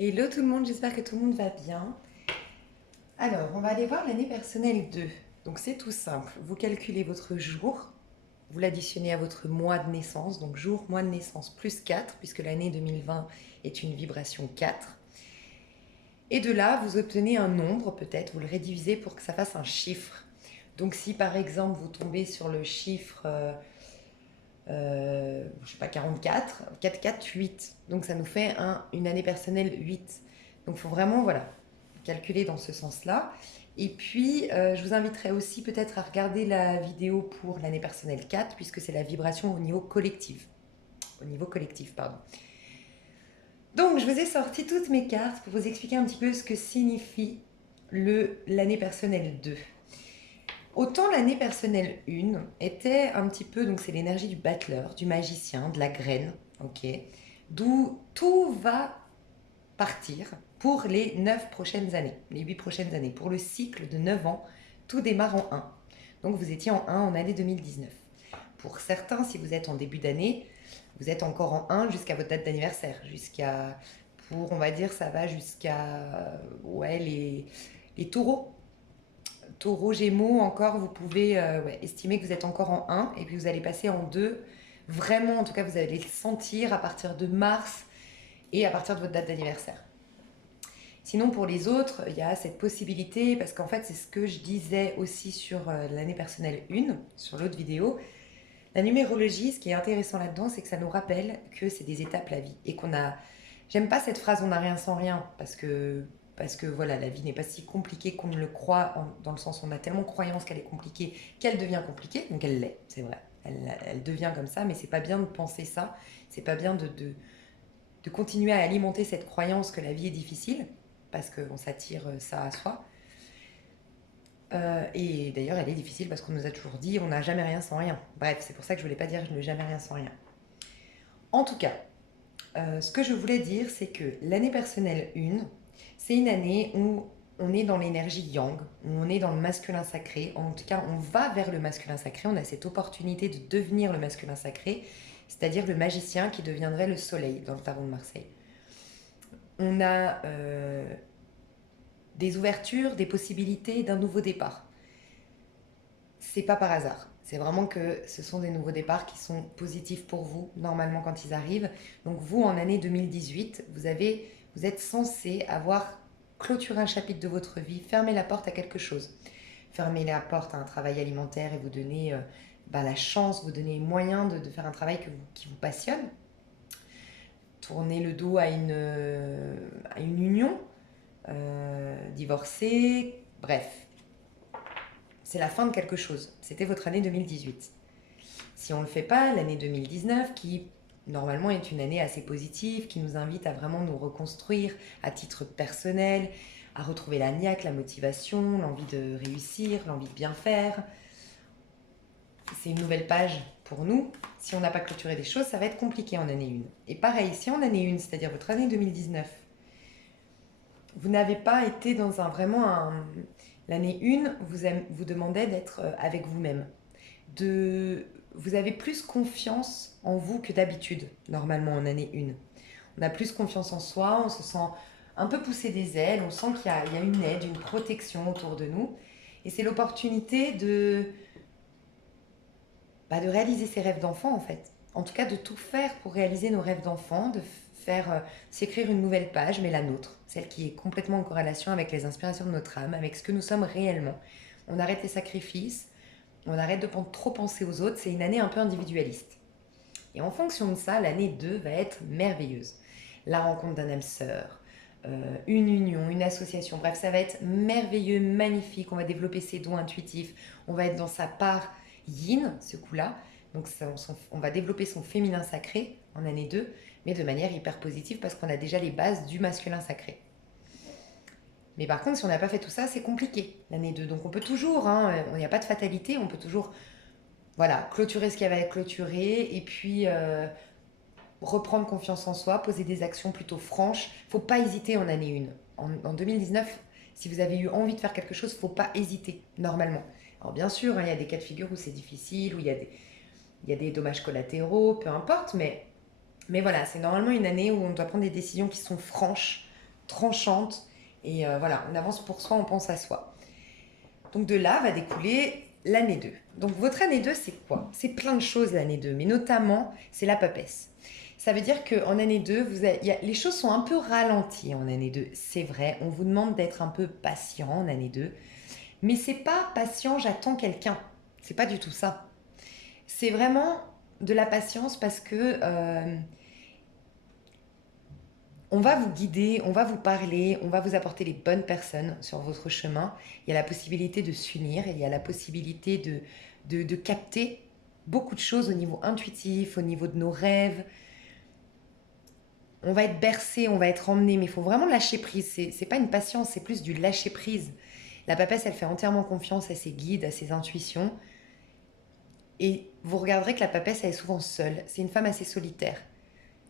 Hello tout le monde, j'espère que tout le monde va bien. Alors, on va aller voir l'année personnelle 2. Donc c'est tout simple, vous calculez votre jour, vous l'additionnez à votre mois de naissance, donc jour, mois de naissance plus 4, puisque l'année 2020 est une vibration 4. Et de là, vous obtenez un nombre peut-être, vous le rédivisez pour que ça fasse un chiffre. Donc si par exemple vous tombez sur le chiffre, je sais pas, 44, 4, 4, 8. Donc ça nous fait une année personnelle 8. Donc il faut vraiment, voilà, calculer dans ce sens-là. Et puis, je vous inviterai aussi peut-être à regarder la vidéo pour l'année personnelle 4, puisque c'est la vibration au niveau collectif. Au niveau collectif, pardon. Donc, je vous ai sorti toutes mes cartes pour vous expliquer un petit peu ce que signifie l'année personnelle 2. Autant l'année personnelle 1 était un petit peu, donc c'est l'énergie du battleur, du magicien, de la graine, ok, d'où tout va partir pour les 9 prochaines années, les 8 prochaines années. Pour le cycle de 9 ans, tout démarre en 1. Donc vous étiez en 1 en année 2019. Pour certains, si vous êtes en début d'année, vous êtes encore en 1 jusqu'à votre date d'anniversaire, on va dire, ça va jusqu'à, ouais, les taureaux. Taureau, Gémeaux, encore, vous pouvez estimer que vous êtes encore en 1 et puis vous allez passer en 2. Vraiment, en tout cas, vous allez le sentir à partir de mars et à partir de votre date d'anniversaire. Sinon, pour les autres, il y a cette possibilité, parce qu'en fait, c'est ce que je disais aussi sur l'année personnelle 1, sur l'autre vidéo. La numérologie, ce qui est intéressant là-dedans, c'est que ça nous rappelle que c'est des étapes la vie. Et qu'on a. J'aime pas cette phrase on n'a rien sans rien, parce que voilà, la vie n'est pas si compliquée qu'on ne le croit, dans le sens où on a tellement de croyance qu'elle est compliquée, qu'elle devient compliquée. Donc elle l'est, c'est vrai. Elle devient comme ça, mais c'est pas bien de penser ça. C'est pas bien de continuer à alimenter cette croyance que la vie est difficile, parce qu'on s'attire ça à soi. Et d'ailleurs, elle est difficile parce qu'on nous a toujours dit on n'a jamais rien sans rien. Bref, c'est pour ça que je voulais pas dire je n'ai jamais rien sans rien. En tout cas, ce que je voulais dire, c'est que l'année personnelle 1, c'est une année où on est dans l'énergie yang, où on est dans le masculin sacré. En tout cas, on va vers le masculin sacré. On a cette opportunité de devenir le masculin sacré, c'est-à-dire le magicien qui deviendrait le soleil dans le tarot de Marseille. On a des ouvertures, des possibilités d'un nouveau départ. C'est pas par hasard. C'est vraiment que ce sont des nouveaux départs qui sont positifs pour vous, normalement, quand ils arrivent. Donc, vous, en année 2018, vous êtes censé avoir clôturé un chapitre de votre vie, fermé la porte à quelque chose. Fermer la porte à un travail alimentaire et vous donner la chance, vous donner les moyens de faire un travail qui vous passionne. Tourner le dos à une union, divorcer, bref, c'est la fin de quelque chose. C'était votre année 2018. Si on ne le fait pas, l'année 2019, qui normalement est une année assez positive, qui nous invite à vraiment nous reconstruire à titre personnel, à retrouver la niaque, la motivation, l'envie de réussir, l'envie de bien faire. C'est une nouvelle page pour nous. Si on n'a pas clôturé des choses, ça va être compliqué en année 1. Et pareil, si en année 1, c'est-à-dire votre année 2019, vous n'avez pas été dans l'année 1 vous demandait d'être avec vous-même. Vous avez plus confiance en vous que d'habitude, normalement en année 1. On a plus confiance en soi, on se sent un peu pousser des ailes, on sent qu'il y a une aide, une protection autour de nous. Et c'est l'opportunité de réaliser ses rêves d'enfant, en fait. En tout cas, de tout faire pour réaliser nos rêves d'enfant, de faire s'écrire une nouvelle page, mais la nôtre, celle qui est complètement en corrélation avec les inspirations de notre âme, avec ce que nous sommes réellement. On arrête les sacrifices, on arrête de trop penser aux autres, c'est une année un peu individualiste. Et en fonction de ça, l'année 2 va être merveilleuse. La rencontre d'un âme sœur, une union, une association, bref, ça va être merveilleux, magnifique, on va développer ses dons intuitifs, on va être dans sa part yin, ce coup-là, donc on va développer son féminin sacré en année 2, mais de manière hyper positive parce qu'on a déjà les bases du masculin sacré. Mais par contre, si on n'a pas fait tout ça, c'est compliqué l'année 2. Donc on peut toujours, il n'y a pas de fatalité, on peut toujours clôturer ce qui avait à être clôturé et puis reprendre confiance en soi, poser des actions plutôt franches. Il ne faut pas hésiter en année 1. En 2019, si vous avez eu envie de faire quelque chose, il ne faut pas hésiter, normalement. Alors bien sûr, il y a des cas de figure où c'est difficile, où il y a des dommages collatéraux, peu importe, mais voilà, c'est normalement une année où on doit prendre des décisions qui sont franches, tranchante. Et voilà, on avance pour soi, on pense à soi. Donc de là va découler l'année 2. Donc votre année 2, c'est quoi? C'est plein de choses l'année 2, mais notamment, c'est la papesse. Ça veut dire qu'en année 2, les choses sont un peu ralenties en année 2. C'est vrai, on vous demande d'être un peu patient en année 2. Mais c'est pas patient, j'attends quelqu'un. C'est pas du tout ça. C'est vraiment de la patience parce que on va vous guider, on va vous parler, on va vous apporter les bonnes personnes sur votre chemin. Il y a la possibilité de s'unir, il y a la possibilité de capter beaucoup de choses au niveau intuitif, au niveau de nos rêves. On va être bercé, on va être emmené, mais il faut vraiment lâcher prise. C'est pas une patience, c'est plus du lâcher prise. La papesse, elle fait entièrement confiance à ses guides, à ses intuitions. Et vous regarderez que la papesse, elle est souvent seule. C'est une femme assez solitaire.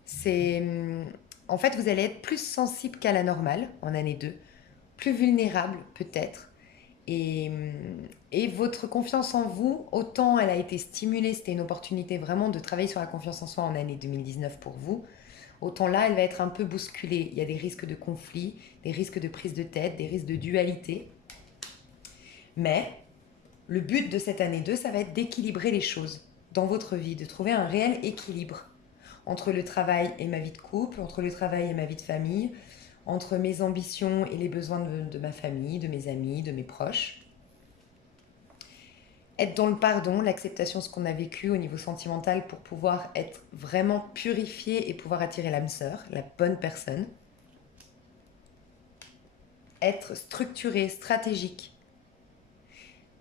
C'est En fait, vous allez être plus sensible qu'à la normale en année 2, plus vulnérable peut-être. Et, et votre confiance en vous, autant elle a été stimulée, c'était une opportunité vraiment de travailler sur la confiance en soi en année 2019 pour vous, autant là, elle va être un peu bousculée. Il y a des risques de conflit, des risques de prise de tête, des risques de dualité. Mais le but de cette année 2, ça va être d'équilibrer les choses dans votre vie, de trouver un réel équilibre entre le travail et ma vie de couple, entre le travail et ma vie de famille, entre mes ambitions et les besoins de ma famille, de mes amis, de mes proches. Être dans le pardon, l'acceptation de ce qu'on a vécu au niveau sentimental pour pouvoir être vraiment purifié et pouvoir attirer l'âme sœur, la bonne personne. Être structuré, stratégique.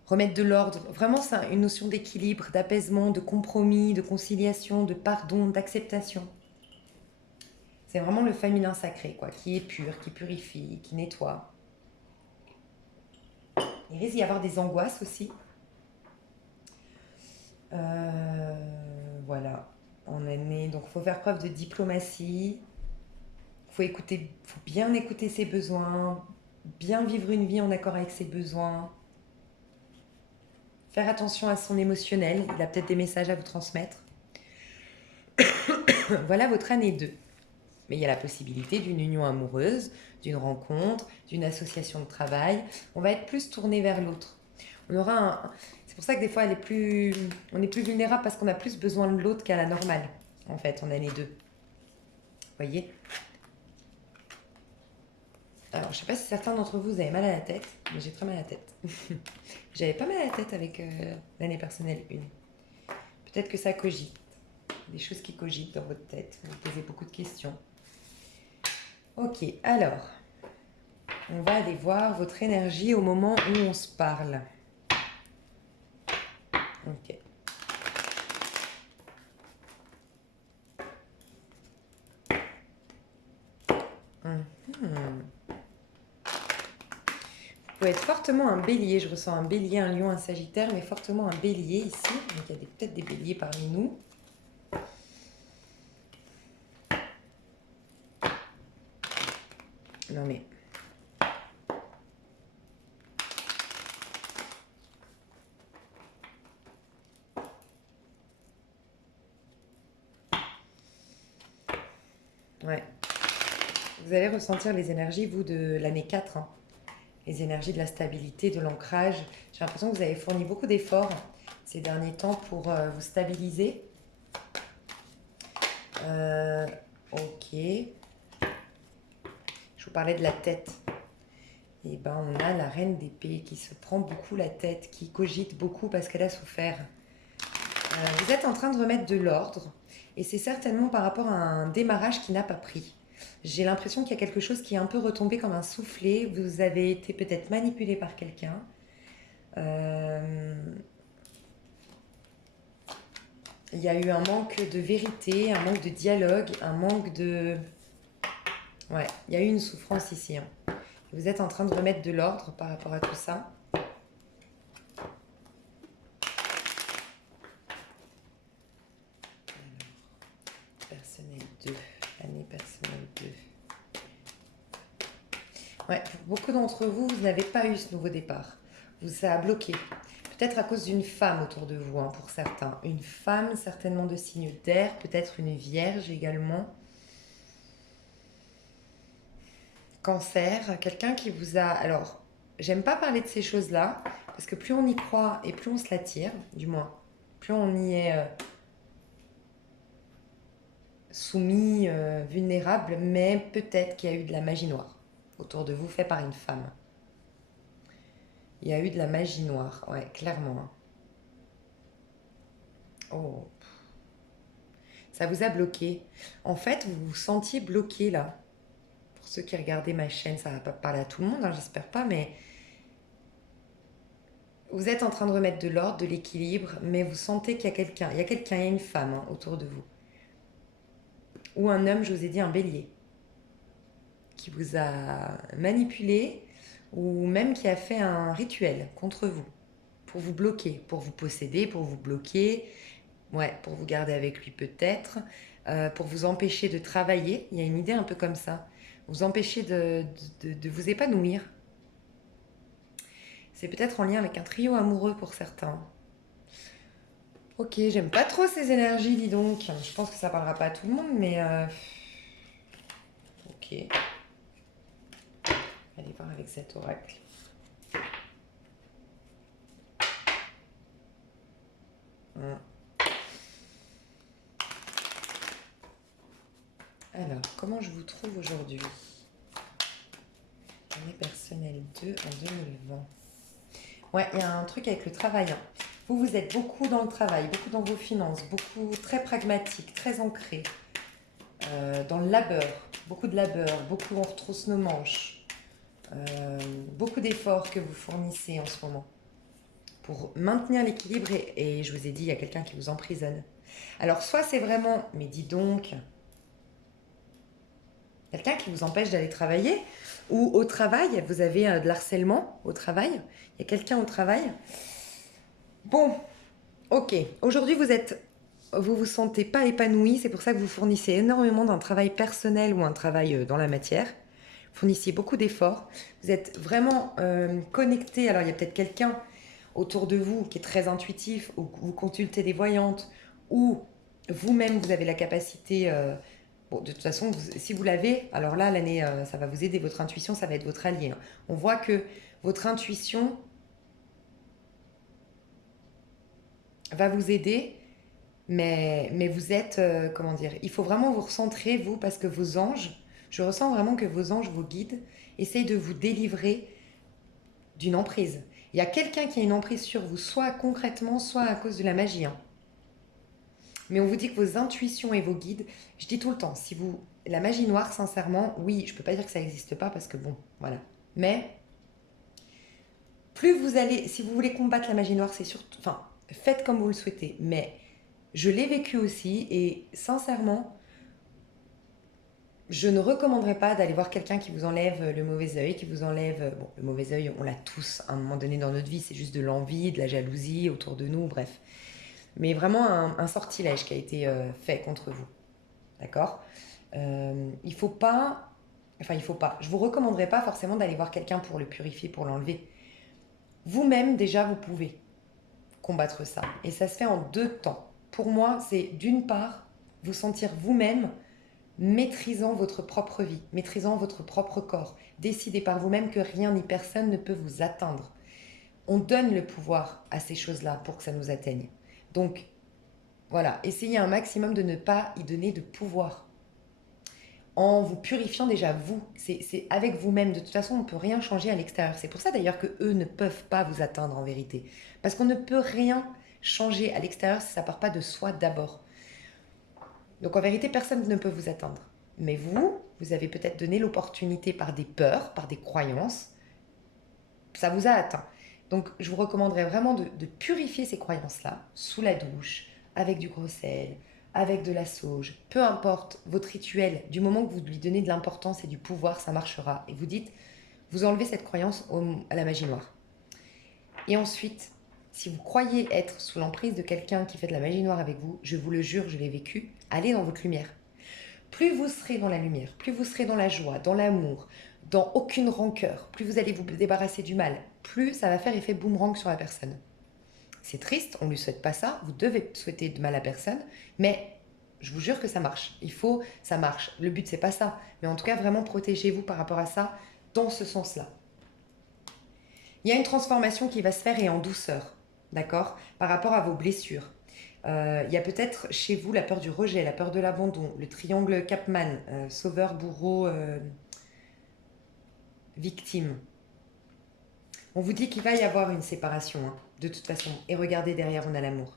Remettre de l'ordre. Vraiment, c'est une notion d'équilibre, d'apaisement, de compromis, de conciliation, de pardon, d'acceptation. C'est vraiment le féminin sacré, quoi, qui est pur, qui purifie, qui nettoie. Il risque d'y avoir des angoisses aussi. Voilà, en année. Donc, il faut faire preuve de diplomatie. Faut bien écouter ses besoins, bien vivre une vie en accord avec ses besoins. Faire attention à son émotionnel. Il a peut-être des messages à vous transmettre. Voilà votre année 2. Mais il y a la possibilité d'une union amoureuse, d'une rencontre, d'une association de travail. On va être plus tourné vers l'autre. C'est pour ça que des fois, on est plus vulnérable parce qu'on a plus besoin de l'autre qu'à la normale, en fait, en année 2. Vous voyez? Alors, je ne sais pas si certains d'entre vous avez mal à la tête, mais j'ai très mal à la tête. J'avais pas mal à la tête avec l'année personnelle 1. Peut-être que ça cogite. Des choses qui cogitent dans votre tête. Vous posez beaucoup de questions. Ok, alors, on va aller voir votre énergie au moment où on se parle. Ok. Vous pouvez être fortement un bélier. Je ressens un bélier, un lion, un sagittaire, mais fortement un bélier ici. Donc il y a peut-être des béliers parmi nous. Non mais... Ouais. Vous allez ressentir les énergies, vous, de l'année 4. Hein. Les énergies de la stabilité, de l'ancrage. J'ai l'impression que vous avez fourni beaucoup d'efforts ces derniers temps pour vous stabiliser. Ok. Je vous parlais de la tête. Et ben on a la reine d'épée qui se prend beaucoup la tête, qui cogite beaucoup parce qu'elle a souffert. Vous êtes en train de remettre de l'ordre et c'est certainement par rapport à un démarrage qui n'a pas pris. J'ai l'impression qu'il y a quelque chose qui est un peu retombé comme un soufflet. Vous avez été peut-être manipulé par quelqu'un. Il y a eu un manque de vérité, un manque de dialogue, un manque de... Ouais, il y a eu une souffrance ici. Hein. Vous êtes en train de remettre de l'ordre par rapport à tout ça. Personnel 2, année personnelle 2. Ouais, pour beaucoup d'entre vous, vous n'avez pas eu ce nouveau départ. Ça a bloqué. Peut-être à cause d'une femme autour de vous, hein, pour certains. Une femme, certainement de signe d'air, peut-être une vierge également. Cancer, quelqu'un qui vous a... Alors, j'aime pas parler de ces choses-là, parce que plus on y croit et plus on se l'attire, du moins, plus on y est soumis, vulnérable, mais peut-être qu'il y a eu de la magie noire autour de vous, fait par une femme. Il y a eu de la magie noire, ouais, clairement, hein. Oh, ça vous a bloqué. En fait, vous vous sentiez bloqué là. Pour ceux qui regardaient ma chaîne, ça va pas parler à tout le monde, hein, j'espère pas, mais vous êtes en train de remettre de l'ordre, de l'équilibre, mais vous sentez qu'il y a quelqu'un, il y a une femme, hein, autour de vous. Ou un homme, je vous ai dit un bélier, qui vous a manipulé, ou même qui a fait un rituel contre vous, pour vous bloquer, pour vous posséder, pour vous bloquer, ouais, pour vous garder avec lui peut-être, pour vous empêcher de travailler. Il y a une idée un peu comme ça. Vous empêcher de vous épanouir. C'est peut-être en lien avec un trio amoureux pour certains. Ok, j'aime pas trop ces énergies, dis donc. Je pense que ça parlera pas à tout le monde, mais ok. Allez voir avec cet oracle. Hum. Alors, comment je vous trouve aujourd'hui? Année personnelle 2 en 2020. Ouais, il y a un truc avec le travail, hein. Vous êtes beaucoup dans le travail, beaucoup dans vos finances, beaucoup très pragmatique, très ancré, dans le labeur, beaucoup de labeur, beaucoup on retrousse nos manches, beaucoup d'efforts que vous fournissez en ce moment pour maintenir l'équilibre et je vous ai dit, il y a quelqu'un qui vous emprisonne. Alors soit c'est vraiment, mais dis donc, quelqu'un qui vous empêche d'aller travailler, ou au travail, vous avez de l'harcèlement au travail, il y a quelqu'un au travail. Bon, ok, aujourd'hui vous vous sentez pas épanoui, c'est pour ça que vous fournissez énormément d'un travail personnel ou un travail dans la matière. Vous fournissez beaucoup d'efforts, vous êtes vraiment connecté, alors il y a peut-être quelqu'un autour de vous qui est très intuitif, ou vous consultez des voyantes, ou vous-même vous avez la capacité, bon de toute façon si vous l'avez, alors là l'année ça va vous aider, votre intuition ça va être votre allié, hein. On voit que votre intuition va vous aider. Mais vous êtes, comment dire, il faut vraiment vous recentrer, vous, parce que vos anges, je ressens vraiment que vos anges, vos guides, essayent de vous délivrer d'une emprise. Il y a quelqu'un qui a une emprise sur vous, soit concrètement, soit à cause de la magie, hein. Mais on vous dit que vos intuitions et vos guides, je dis tout le temps, si vous, la magie noire, sincèrement, oui, je peux pas dire que ça n'existe pas parce que bon, voilà. Mais plus vous allez, si vous voulez combattre la magie noire, c'est surtout, enfin, faites comme vous le souhaitez, mais je l'ai vécu aussi et sincèrement, je ne recommanderais pas d'aller voir quelqu'un qui vous enlève le mauvais œil, qui vous enlève... Bon, le mauvais œil, on l'a tous à un moment donné dans notre vie, c'est juste de l'envie, de la jalousie autour de nous, bref. Mais vraiment un sortilège qui a été fait contre vous. D'accord. Il faut pas... Enfin, il faut pas. Je vous recommanderais pas forcément d'aller voir quelqu'un pour le purifier, pour l'enlever. Vous-même, déjà, vous pouvez combattre ça. Et ça se fait en deux temps. Pour moi, c'est d'une part, vous sentir vous-même maîtrisant votre propre vie, maîtrisant votre propre corps. Décidez par vous-même que rien ni personne ne peut vous atteindre. On donne le pouvoir à ces choses-là pour que ça nous atteigne. Donc, voilà, essayez un maximum de ne pas y donner de pouvoir. En vous purifiant déjà vous, c'est avec vous-même. De toute façon, on ne peut rien changer à l'extérieur. C'est pour ça d'ailleurs que eux ne peuvent pas vous atteindre en vérité. Parce qu'on ne peut rien changer à l'extérieur si ça ne part pas de soi d'abord. Donc en vérité, personne ne peut vous atteindre. Mais vous, vous avez peut-être donné l'opportunité par des peurs, par des croyances. Ça vous a atteint. Donc je vous recommanderais vraiment de purifier ces croyances-là, sous la douche, avec du gros sel, avec de la sauge. Peu importe votre rituel, du moment que vous lui donnez de l'importance et du pouvoir, ça marchera. Et vous dites, vous enlevez cette croyance à la magie noire. Et ensuite, si vous croyez être sous l'emprise de quelqu'un qui fait de la magie noire avec vous, je vous le jure, je l'ai vécu, allez dans votre lumière. Plus vous serez dans la lumière, plus vous serez dans la joie, dans l'amour, dans aucune rancœur, plus vous allez vous débarrasser du mal, plus ça va faire effet boomerang sur la personne. C'est triste, on ne lui souhaite pas ça, vous devez souhaiter de mal à personne, mais Je vous jure que ça marche. Ça marche. Le but, c'est pas ça. Mais en tout cas, vraiment, protégez-vous par rapport à ça dans ce sens-là. Il y a une transformation qui va se faire et en douceur, d'accord, par rapport à vos blessures. Il y a peut-être chez vous la peur du rejet, la peur de l'abandon, le triangle Capman, sauveur, bourreau, victime. On vous dit qu'il va y avoir une séparation, hein, de toute façon. Et regardez, derrière, on a l'amour.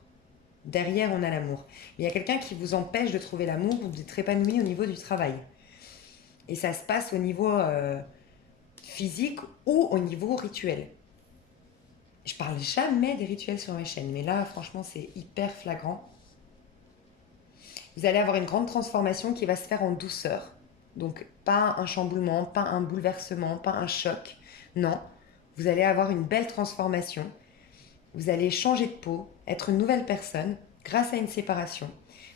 Derrière, on a l'amour. Mais il y a quelqu'un qui vous empêche de trouver l'amour ou d'être épanoui au niveau du travail. Et ça se passe au niveau physique ou au niveau rituel. Je parle jamais des rituels sur mes chaînes, mais là, franchement, c'est hyper flagrant. Vous allez avoir une grande transformation qui va se faire en douceur. Donc, pas un chamboulement, pas un bouleversement, pas un choc. Non, vous allez avoir une belle transformation. Vous allez changer de peau, être une nouvelle personne grâce à une séparation.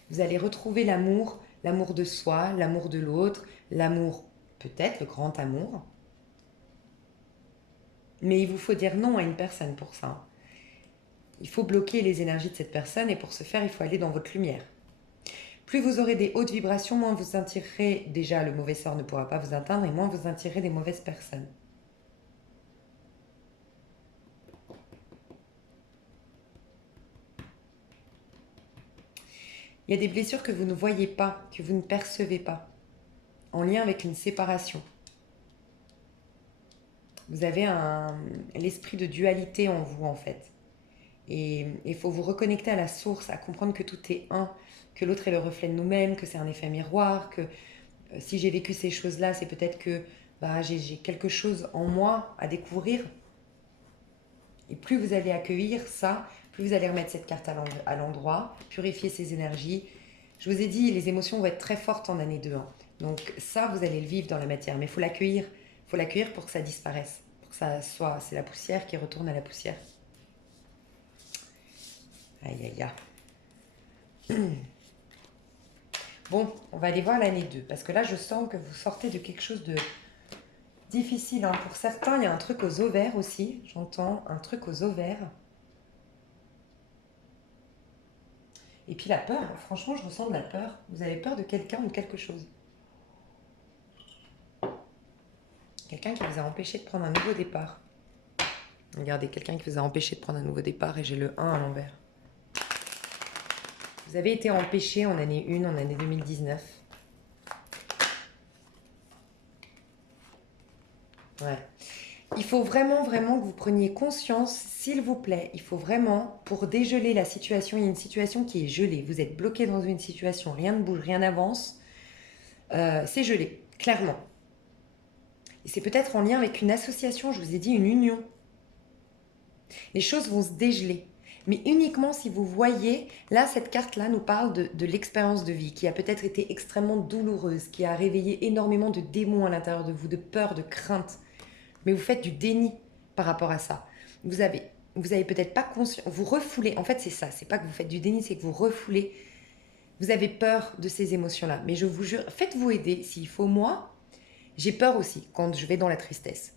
Vous allez retrouver l'amour, l'amour de soi, l'amour de l'autre, l'amour, peut-être le grand amour. Mais il vous faut dire non à une personne pour ça. Il faut bloquer les énergies de cette personne et pour ce faire, il faut aller dans votre lumière. Plus vous aurez des hautes vibrations, moins vous attirerez, déjà le mauvais sort ne pourra pas vous atteindre et moins vous attirerez des mauvaises personnes. Il y a des blessures que vous ne voyez pas, que vous ne percevez pas, en lien avec une séparation. Vous avez l'esprit de dualité en vous en fait. Et il faut vous reconnecter à la source, à comprendre que tout est un, que l'autre est le reflet de nous-mêmes, que c'est un effet miroir, que si j'ai vécu ces choses-là, c'est peut-être que j'ai quelque chose en moi à découvrir. Et plus vous allez accueillir ça, plus vous allez remettre cette carte à l'endroit, purifier ces énergies. Je vous ai dit, les émotions vont être très fortes en année 2. Hein. Donc ça, vous allez le vivre dans la matière. Mais il faut l'accueillir. Il faut l'accueillir pour que ça disparaisse. Pour que ça soit... C'est la poussière qui retourne à la poussière. Aïe, aïe, aïe. Bon, on va aller voir l'année 2. Parce que là, je sens que vous sortez de quelque chose de difficile. Hein. Pour certains, il y a un truc aux ovaires aussi. J'entends un truc aux ovaires. Et puis la peur, franchement, je ressens de la peur. Vous avez peur de quelqu'un ou de quelque chose. Quelqu'un qui vous a empêché de prendre un nouveau départ. Regardez, quelqu'un qui vous a empêché de prendre un nouveau départ et j'ai le 1 à l'envers. Vous avez été empêché en année 1, en année 2019. Ouais. Il faut vraiment, vraiment que vous preniez conscience, s'il vous plaît. Il faut vraiment, pour dégeler la situation, il y a une situation qui est gelée. Vous êtes bloqué dans une situation, rien ne bouge, rien n'avance. C'est gelé, clairement. Et c'est peut-être en lien avec une association, je vous ai dit une union. Les choses vont se dégeler. Mais uniquement si vous voyez, là, cette carte-là nous parle de l'expérience de vie qui a peut-être été extrêmement douloureuse, qui a réveillé énormément de démons à l'intérieur de vous, de peur, de crainte. Mais vous faites du déni par rapport à ça. Vous avez peut-être pas conscience, vous refoulez, en fait c'est ça, c'est pas que vous faites du déni, c'est que vous refoulez, vous avez peur de ces émotions-là. Mais je vous jure, faites-vous aider s'il faut. Moi, j'ai peur aussi quand je vais dans la tristesse.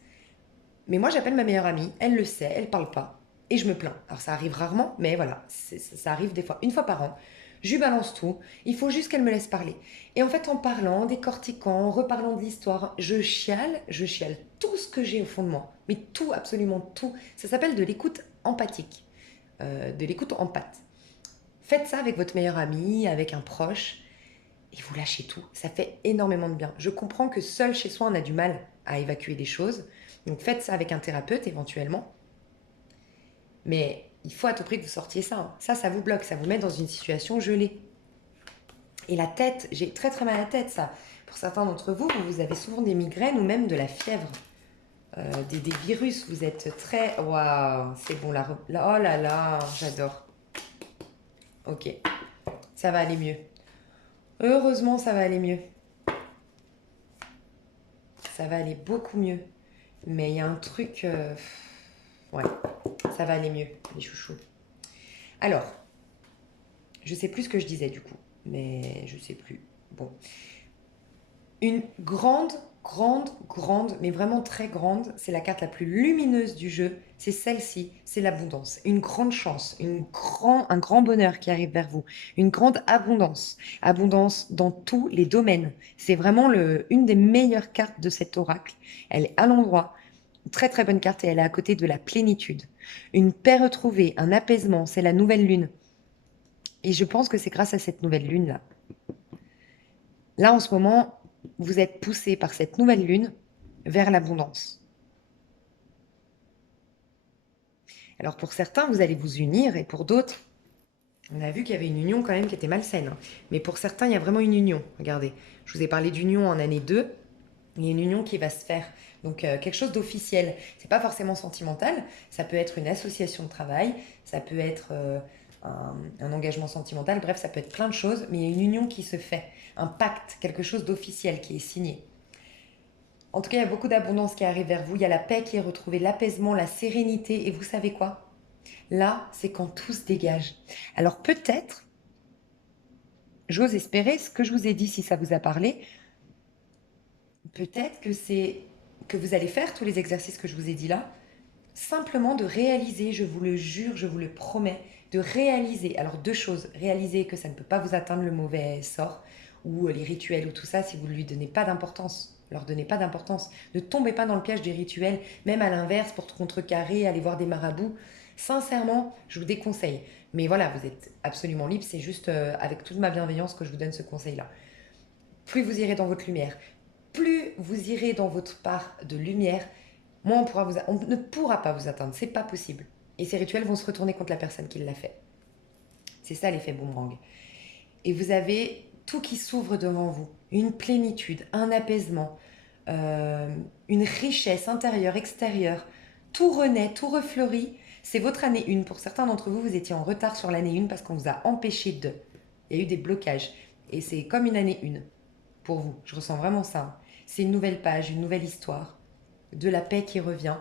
Mais moi, j'appelle ma meilleure amie, elle le sait, elle parle pas, et je me plains. Alors ça arrive rarement, mais voilà, ça arrive des fois, une fois par an. Je lui balance tout, il faut juste qu'elle me laisse parler. Et en fait, en parlant, en décortiquant, en reparlant de l'histoire, je chiale tout ce que j'ai au fond de moi. Mais tout, absolument tout. Ça s'appelle de l'écoute empathique, de l'écoute empathe. Faites ça avec votre meilleure amie, avec un proche, et vous lâchez tout. Ça fait énormément de bien. Je comprends que seul chez soi, on a du mal à évacuer des choses. Donc faites ça avec un thérapeute éventuellement. Mais il faut à tout prix que vous sortiez ça. Hein. Ça vous bloque, ça vous met dans une situation gelée. Et la tête, j'ai très très mal à la tête, ça. Pour certains d'entre vous, vous avez souvent des migraines ou même de la fièvre. Des virus, vous êtes très... Waouh, c'est bon, oh là là, j'adore. Ok, ça va aller mieux. Heureusement, ça va aller mieux. Ça va aller beaucoup mieux. Mais il y a un truc... ouais, ça va aller mieux, les chouchous. Alors, je sais plus ce que je disais du coup. Mais je sais plus. Bon. Une grande, grande, grande, mais vraiment très grande, c'est la carte la plus lumineuse du jeu, c'est celle-ci, c'est l'abondance. Une grande chance, un grand bonheur qui arrive vers vous, une grande abondance. Abondance dans tous les domaines. C'est vraiment une des meilleures cartes de cet oracle. Elle est à l'endroit. Très très bonne carte et elle est à côté de la plénitude. Une paix retrouvée, un apaisement, c'est la nouvelle lune. Et je pense que c'est grâce à cette nouvelle lune-là. Là, en ce moment, vous êtes poussé par cette nouvelle lune vers l'abondance. Alors pour certains, vous allez vous unir et pour d'autres, on a vu qu'il y avait une union quand même qui était malsaine. Mais pour certains, il y a vraiment une union. Regardez, je vous ai parlé d'union en année 2. Il y a une union qui va se faire. Donc quelque chose d'officiel. C'est pas forcément sentimental. Ça peut être une association de travail. Ça peut être un engagement sentimental. Bref, ça peut être plein de choses. Mais il y a une union qui se fait. Un pacte, quelque chose d'officiel qui est signé. En tout cas, il y a beaucoup d'abondance qui arrive vers vous. Il y a la paix qui est retrouvée, l'apaisement, la sérénité. Et vous savez quoi? Là, c'est quand tout se dégage. Alors peut-être, j'ose espérer ce que je vous ai dit si ça vous a parlé, peut-être que c'est que vous allez faire tous les exercices que je vous ai dit là, simplement de réaliser, je vous le jure, je vous le promets, de réaliser. Alors deux choses, réaliser que ça ne peut pas vous atteindre le mauvais sort, ou les rituels ou tout ça, si vous ne lui donnez pas d'importance. Leur donnez pas d'importance. Ne tombez pas dans le piège des rituels, même à l'inverse, pour contrecarrer, aller voir des marabouts. Sincèrement, je vous déconseille. Mais voilà, vous êtes absolument libre, c'est juste avec toute ma bienveillance que je vous donne ce conseil-là. Plus vous irez dans votre lumière, plus vous irez dans votre part de lumière, moins on ne pourra pas vous atteindre, c'est pas possible. Et ces rituels vont se retourner contre la personne qui l'a fait. C'est ça l'effet boomerang. Et vous avez tout qui s'ouvre devant vous, une plénitude, un apaisement, une richesse intérieure, extérieure. Tout renaît, tout refleurit. C'est votre année 1. Pour certains d'entre vous, vous étiez en retard sur l'année 1 parce qu'on vous a empêché de. Il y a eu des blocages. Et c'est comme une année 1 pour vous. Je ressens vraiment ça. C'est une nouvelle page, une nouvelle histoire, de la paix qui revient.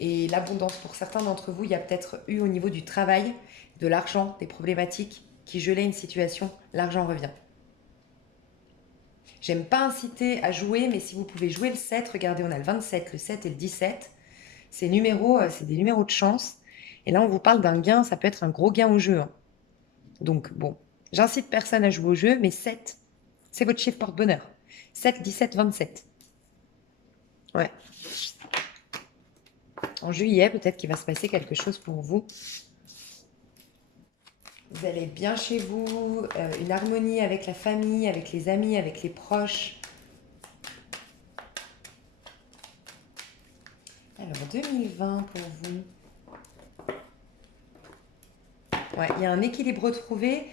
Et l'abondance, pour certains d'entre vous, il y a peut-être eu au niveau du travail, de l'argent, des problématiques qui gelaient une situation, l'argent revient. J'aime pas inciter à jouer, mais si vous pouvez jouer le 7, regardez, on a le 27, le 7 et le 17. C'est des numéros de chance. Et là, on vous parle d'un gain, ça peut être un gros gain au jeu, hein. Donc, bon, j'incite personne à jouer au jeu, mais 7, c'est votre chiffre porte-bonheur. 7, 17, 27. Ouais. En juillet, peut-être qu'il va se passer quelque chose pour vous. Vous allez bien chez vous, une harmonie avec la famille, avec les amis, avec les proches. Alors, 2020 pour vous. Ouais, il y a un équilibre trouvé.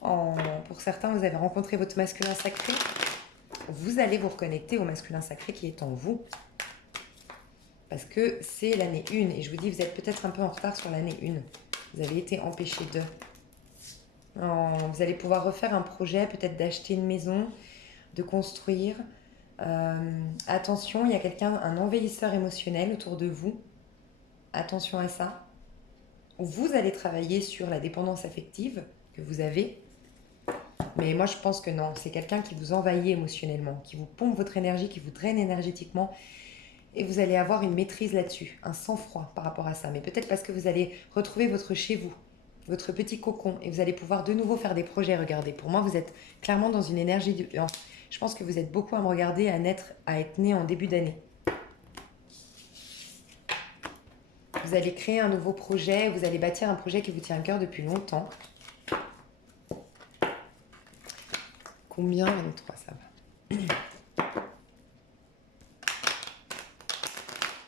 Pour certains, vous avez rencontré votre masculin sacré. Vous allez vous reconnecter au masculin sacré qui est en vous. Parce que c'est l'année 1. Et je vous dis, vous êtes peut-être un peu en retard sur l'année 1. Vous avez été empêché de. Vous allez pouvoir refaire un projet, peut-être d'acheter une maison, de construire. Attention, il y a quelqu'un, un envahisseur émotionnel autour de vous. Attention à ça. Vous allez travailler sur la dépendance affective que vous avez. Mais moi, je pense que non. C'est quelqu'un qui vous envahit émotionnellement, qui vous pompe votre énergie, qui vous draine énergétiquement. Et vous allez avoir une maîtrise là-dessus, un sang-froid par rapport à ça. Mais peut-être parce que vous allez retrouver votre chez vous, votre petit cocon, et vous allez pouvoir de nouveau faire des projets. Regardez, pour moi, vous êtes clairement dans une énergie de... Je pense que vous êtes beaucoup à me regarder à être né en début d'année. Vous allez créer un nouveau projet, vous allez bâtir un projet qui vous tient à cœur depuis longtemps. Combien? 23, ça va.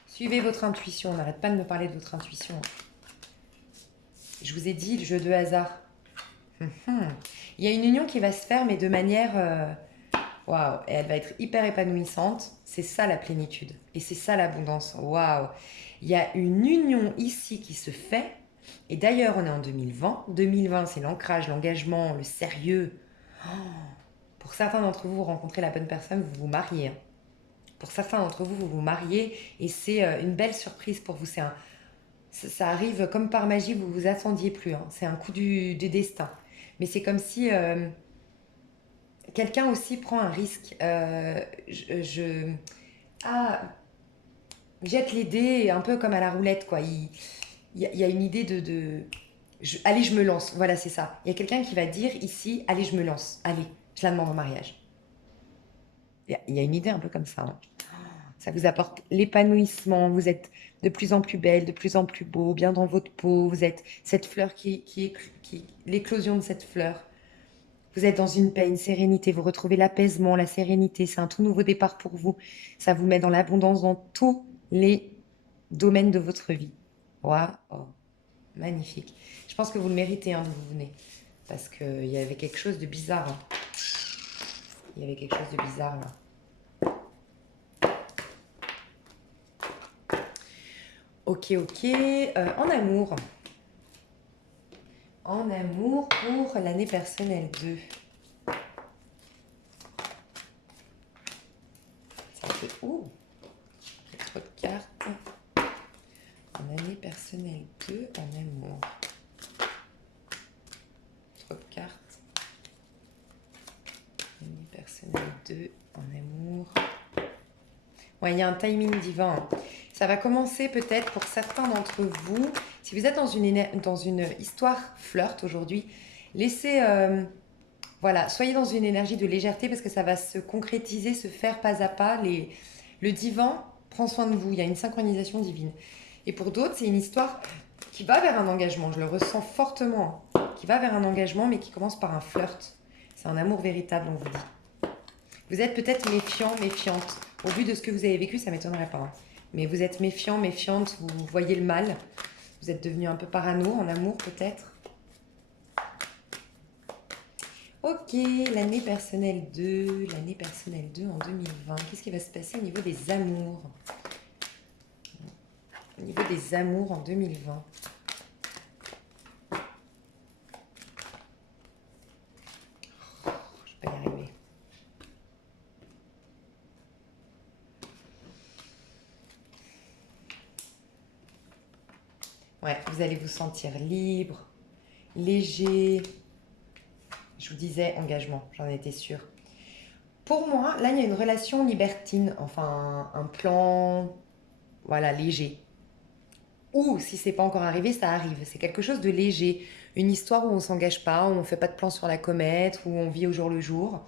Suivez votre intuition, on n'arrête pas de me parler de votre intuition. Je vous ai dit, le jeu de hasard. Il y a une union qui va se faire, mais de manière... Waouh, et elle va être hyper épanouissante. C'est ça la plénitude. Et c'est ça l'abondance. Waouh. Il y a une union ici qui se fait. Et d'ailleurs, on est en 2020. 2020, c'est l'ancrage, l'engagement, le sérieux. Pour certains d'entre vous, vous rencontrez la bonne personne, vous vous mariez, hein. Pour certains d'entre vous, vous vous mariez et c'est une belle surprise pour vous. Ça arrive comme par magie, vous vous attendiez plus, hein. C'est un coup du destin. Mais c'est comme si quelqu'un aussi prend un risque. Ah, jette les dés un peu comme à la roulette, quoi. Il y a une idée allez, je me lance. Voilà, c'est ça. Il y a quelqu'un qui va dire ici, allez, je me lance. Allez, je la demande en mariage. Il y a une idée un peu comme ça, hein. Ça vous apporte l'épanouissement. Vous êtes de plus en plus belle, de plus en plus beau, bien dans votre peau. Vous êtes cette fleur l'éclosion de cette fleur. Vous êtes dans une paix, une sérénité. Vous retrouvez l'apaisement, la sérénité. C'est un tout nouveau départ pour vous. Ça vous met dans l'abondance dans tous les domaines de votre vie. Waouh, oh, magnifique. Je pense que vous le méritez, hein, d'où vous venez. Parce qu'il y avait quelque chose de bizarre, hein. Il y avait quelque chose de bizarre là. Ok, ok. En amour. En amour pour l'année personnelle 2. Ça fait... Ouh, trop de cartes. En année personnelle 2, en amour. Trop de cartes. Année personnelle 2, en amour. Ouais, il y a un timing divin. Ça va commencer peut-être pour certains d'entre vous. Si vous êtes dans une histoire flirt aujourd'hui, laissez... voilà, soyez dans une énergie de légèreté parce que ça va se concrétiser, se faire pas à pas. Le divin prend soin de vous, il y a une synchronisation divine. Et pour d'autres, c'est une histoire qui va vers un engagement, je le ressens fortement, qui va vers un engagement mais qui commence par un flirt. C'est un amour véritable, on vous dit. Vous êtes peut-être méfiant, méfiante. Au vu de ce que vous avez vécu, ça ne m'étonnerait pas, hein. Mais vous êtes méfiant, méfiante, vous voyez le mal. Vous êtes devenu un peu parano en amour peut-être. Ok, l'année personnelle 2, l'année personnelle 2 en 2020. Qu'est-ce qui va se passer au niveau des amours? Au niveau des amours en 2020. Je vais pas y arriver. Ouais, vous allez vous sentir libre, léger. Je vous disais engagement, j'en étais sûre. Pour moi, là, il y a une relation libertine, enfin un plan, voilà, léger. Ou si c'est pas encore arrivé, ça arrive. C'est quelque chose de léger, une histoire où on s'engage pas, où on fait pas de plan sur la comète, où on vit au jour le jour.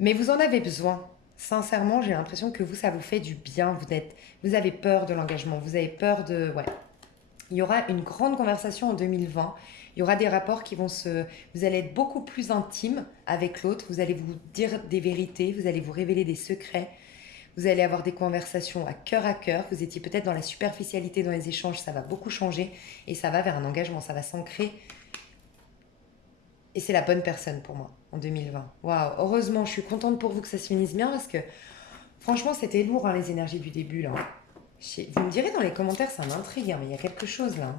Mais vous en avez besoin. Sincèrement, j'ai l'impression que vous, ça vous fait du bien. Vous avez peur de l'engagement, vous avez peur de, ouais. Il y aura une grande conversation en 2020. Il y aura des rapports qui vont se... Vous allez être beaucoup plus intime avec l'autre. Vous allez vous dire des vérités. Vous allez vous révéler des secrets. Vous allez avoir des conversations à cœur à cœur. Vous étiez peut-être dans la superficialité dans les échanges. Ça va beaucoup changer. Et ça va vers un engagement. Ça va s'ancrer. Et c'est la bonne personne pour moi en 2020. Waouh, heureusement, je suis contente pour vous que ça se finisse bien parce que franchement, c'était lourd, hein, les énergies du début là. Vous me direz dans les commentaires, ça m'intrigue, hein, mais il y a quelque chose là.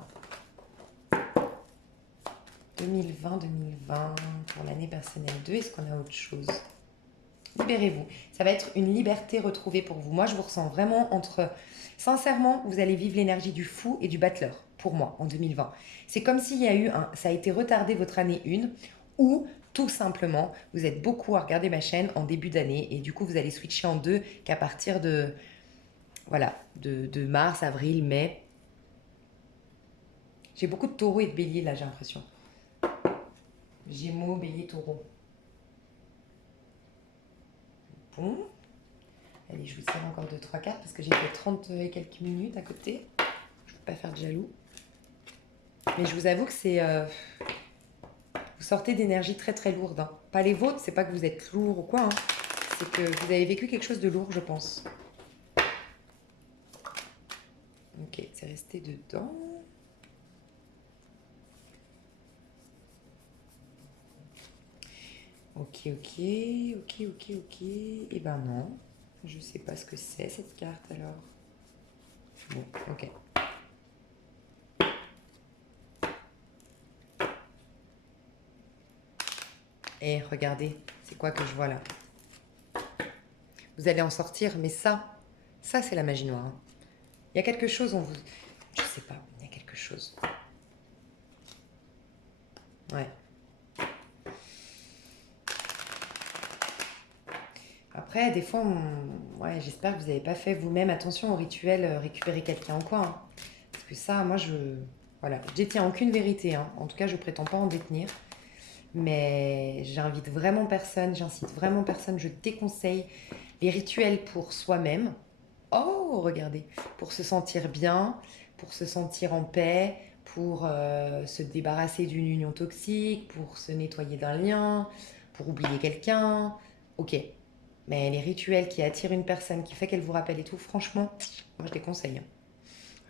2020 pour l'année personnelle 2, est-ce qu'on a autre chose? Libérez-vous. Ça va être une liberté retrouvée pour vous. Moi, je vous ressens vraiment entre... Sincèrement, vous allez vivre l'énergie du fou et du battleur, pour moi, en 2020. C'est comme s'il y a eu un... Ça a été retardé votre année 1, ou tout simplement, vous êtes beaucoup à regarder ma chaîne en début d'année, et du coup, vous allez switcher en deux qu'à partir de... Voilà, de mars, avril, mai. J'ai beaucoup de taureaux et de béliers, là, j'ai l'impression. Gémeaux, bélier, taureau. Bon. Allez, je vous tire encore 2-3 cartes parce que j'ai fait 30 et quelques minutes à côté. Je ne peux pas faire de jaloux. Mais je vous avoue que c'est... vous sortez d'énergie très très lourde, hein. Pas les vôtres, c'est pas que vous êtes lourd ou quoi, hein. C'est que vous avez vécu quelque chose de lourd, je pense. Ok, c'est resté dedans. Ok, ok, ok, ok, ok. Eh ben non, je sais pas ce que c'est cette carte alors. Bon, ok. Et regardez, c'est quoi que je vois là? Vous allez en sortir, mais ça c'est la magie noire, hein. Il y a quelque chose en vous... Je sais pas, il y a quelque chose. Ouais. Après, des fois, ouais, j'espère que vous n'avez pas fait vous-même attention au rituel récupérer quelqu'un ou quoi, hein. Parce que ça, moi, voilà, je détiens aucune vérité, hein. En tout cas, je prétends pas en détenir. Mais j'invite vraiment personne, j'incite vraiment personne, je déconseille les rituels pour soi-même. Oh, regardez, pour se sentir bien, pour se sentir en paix, pour se débarrasser d'une union toxique, pour se nettoyer d'un lien, pour oublier quelqu'un. Ok, mais les rituels qui attirent une personne, qui fait qu'elle vous rappelle et tout, franchement, moi je déconseille, hein.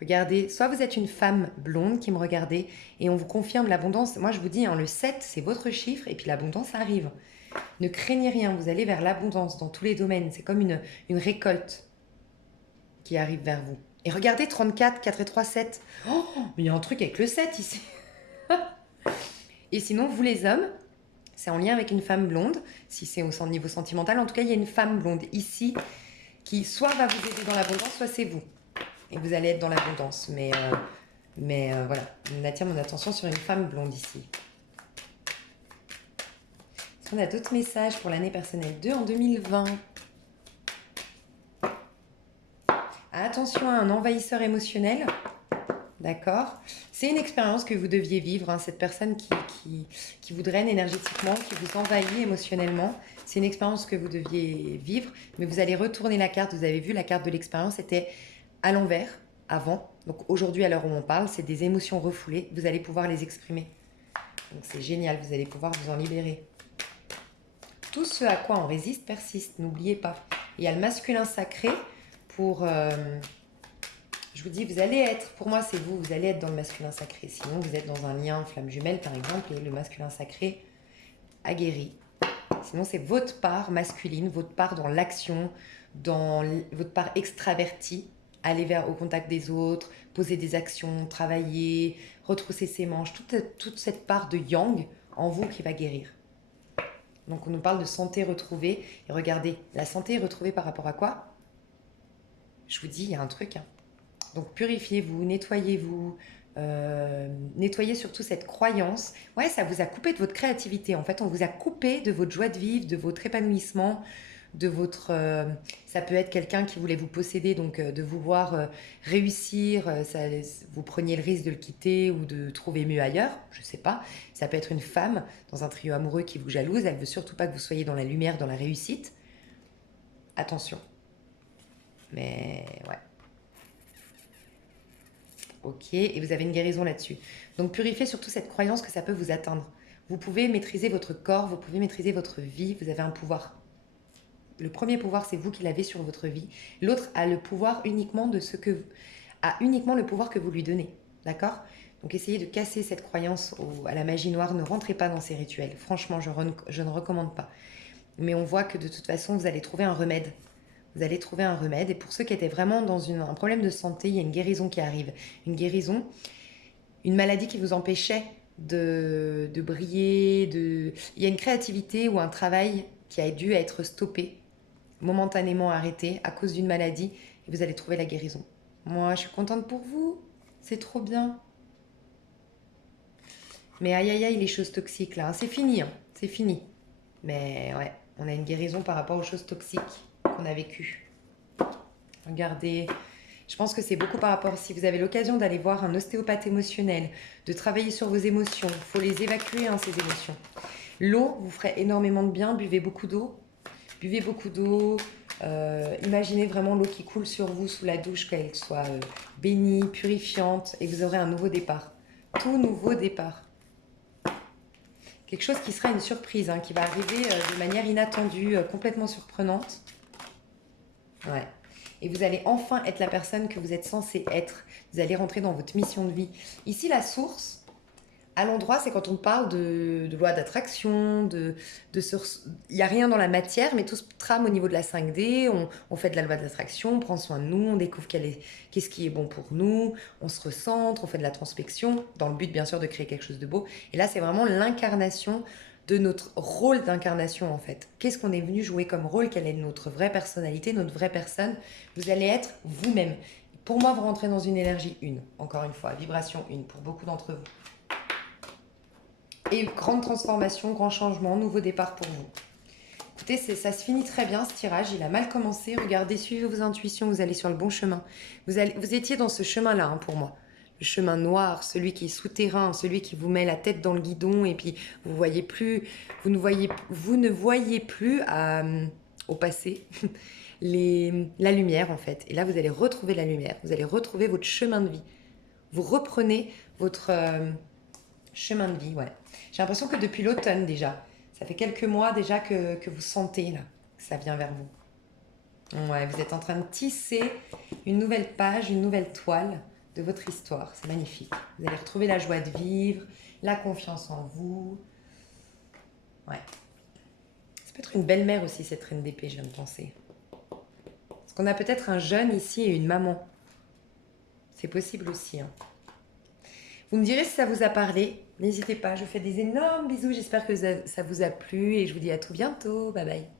Regardez, soit vous êtes une femme blonde qui me regardez et on vous confirme l'abondance. Moi, je vous dis, hein, le 7, c'est votre chiffre et puis l'abondance arrive. Ne craignez rien, vous allez vers l'abondance dans tous les domaines. C'est comme une récolte qui arrive vers vous. Et regardez, 34, 4 et 3, 7. Oh, mais il y a un truc avec le 7 ici. Et sinon, vous les hommes, c'est en lien avec une femme blonde, si c'est au niveau sentimental. En tout cas, il y a une femme blonde ici qui soit va vous aider dans l'abondance, soit c'est vous. Et vous allez être dans l'abondance. Mais voilà, on attire mon attention sur une femme blonde ici. Est-ce qu'on a d'autres messages pour l'année personnelle 2 en 2020? Attention à un envahisseur émotionnel. D'accord? C'est une expérience que vous deviez vivre, hein, cette personne qui vous draine énergétiquement, qui vous envahit émotionnellement. C'est une expérience que vous deviez vivre, mais vous allez retourner la carte. Vous avez vu, la carte de l'expérience était à l'envers, avant. Donc aujourd'hui, à l'heure où on parle, c'est des émotions refoulées. Vous allez pouvoir les exprimer. Donc c'est génial, vous allez pouvoir vous en libérer. Tout ce à quoi on résiste persiste, n'oubliez pas. Il y a le masculin sacré pour... je vous dis, vous allez être, pour moi c'est vous, vous allez être dans le masculin sacré. Sinon vous êtes dans un lien flamme jumelle par exemple et le masculin sacré a guéri. Sinon c'est votre part masculine, votre part dans l'action, dans votre part extravertie, aller au contact des autres, poser des actions, travailler, retrousser ses manches, toute cette part de yang en vous qui va guérir. Donc on nous parle de santé retrouvée. Et regardez, la santé est retrouvée par rapport à quoi? Je vous dis, il y a un truc, hein. Donc purifiez-vous, nettoyez-vous, nettoyez surtout cette croyance. Ouais, ça vous a coupé de votre créativité. En fait, on vous a coupé de votre joie de vivre, de votre épanouissement, de votre... ça peut être quelqu'un qui voulait vous posséder, donc de vous voir réussir, vous preniez le risque de le quitter ou de trouver mieux ailleurs, je sais pas. Ça peut être une femme dans un trio amoureux qui vous jalouse, elle veut surtout pas que vous soyez dans la lumière, dans la réussite. Attention. Mais ouais. Ok, et vous avez une guérison là-dessus. Donc purifiez surtout cette croyance que ça peut vous atteindre. Vous pouvez maîtriser votre corps, vous pouvez maîtriser votre vie, vous avez un pouvoir. Le premier pouvoir, c'est vous qui l'avez sur votre vie. L'autre a le pouvoir uniquement a uniquement le pouvoir que vous lui donnez. D'accord? Donc essayez de casser cette croyance à la magie noire. Ne rentrez pas dans ces rituels. Franchement, je ne recommande pas. Mais on voit que de toute façon, vous allez trouver un remède. Vous allez trouver un remède. Et pour ceux qui étaient vraiment dans un problème de santé, il y a une guérison qui arrive. Une guérison, une maladie qui vous empêchait de briller. Il y a une créativité ou un travail qui a dû être stoppé, momentanément arrêté à cause d'une maladie. Et vous allez trouver la guérison. Moi, je suis contente pour vous. C'est trop bien. Mais aïe aïe aïe, les choses toxiques là, hein, c'est fini, hein, c'est fini. Mais ouais, on a une guérison par rapport aux choses toxiques qu'on a vécues. Regardez, je pense que c'est beaucoup par rapport, si vous avez l'occasion d'aller voir un ostéopathe émotionnel, de travailler sur vos émotions, il faut les évacuer, hein, ces émotions. L'eau vous ferait énormément de bien, buvez beaucoup d'eau. Buvez beaucoup d'eau, imaginez vraiment l'eau qui coule sur vous sous la douche, qu'elle soit bénie, purifiante, et vous aurez un nouveau départ. Tout nouveau départ. Quelque chose qui sera une surprise, hein, qui va arriver de manière inattendue, complètement surprenante. Ouais. Et vous allez enfin être la personne que vous êtes censé être. Vous allez rentrer dans votre mission de vie. Ici, la source, à l'endroit, c'est quand on parle de loi d'attraction, il n'y a rien dans la matière, mais tout se trame au niveau de la 5D. On fait de la loi d'attraction, on prend soin de nous, on découvre qu'est-ce qui est bon pour nous, on se recentre, on fait de la transpection, dans le but, bien sûr, de créer quelque chose de beau. Et là, c'est vraiment l'incarnation de notre rôle d'incarnation, en fait. Qu'est-ce qu'on est venu jouer comme rôle? Quelle est notre vraie personnalité, notre vraie personne? Vous allez être vous-même. Pour moi, vous rentrez dans une énergie 1, encore une fois, vibration 1, pour beaucoup d'entre vous. Et grande transformation, grand changement, nouveau départ pour vous. Écoutez, ça se finit très bien ce tirage. Il a mal commencé. Regardez, suivez vos intuitions. Vous allez sur le bon chemin. Vous étiez dans ce chemin-là hein, pour moi. Le chemin noir, celui qui est souterrain, celui qui vous met la tête dans le guidon et puis vous voyez plus, vous ne voyez plus au passé la lumière en fait. Et là, vous allez retrouver la lumière. Vous allez retrouver votre chemin de vie. Vous reprenez votre chemin de vie, ouais. J'ai l'impression que depuis l'automne déjà, ça fait quelques mois déjà que vous sentez là, que ça vient vers vous. Ouais, vous êtes en train de tisser une nouvelle page, une nouvelle toile de votre histoire. C'est magnifique. Vous allez retrouver la joie de vivre, la confiance en vous. Ouais. Ça peut être une belle-mère aussi, cette reine d'épée, je viens de penser. Parce qu'on a peut-être un jeune ici et une maman. C'est possible aussi, hein. Vous me direz si ça vous a parlé. N'hésitez pas, je vous fais des énormes bisous. J'espère que ça vous a plu et je vous dis à tout bientôt. Bye bye.